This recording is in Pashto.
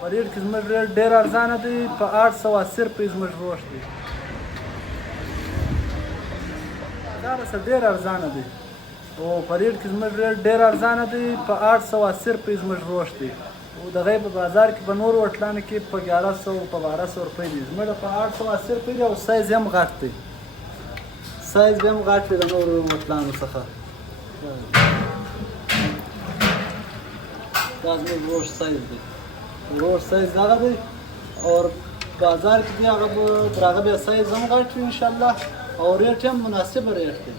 په ریټ کې زموږ ریټ ډېر ارزانه دی، په 880 روپۍ زموږ روش دی. دا سره ډېر ارزانه دی او په ریټ کې زموږ ریټ ډېر ارزانه دی، په 880 روپۍ زموږ روش دی. او دغه په بازار کې په نورو هوټلانو کې په 1100 په 1200 روپۍ دی، زموږ په 880 روپۍ دی او سایز هم غټ دی. سایز به هم غټ دی د نورو هوټلانو څخه. دا زموږ روش سایز دی، روش سایز دغه دی او بازار کې دی هغه بیا سایز هم غټ وي انشاءالله او ریټ هم مناسبه ریټ دی.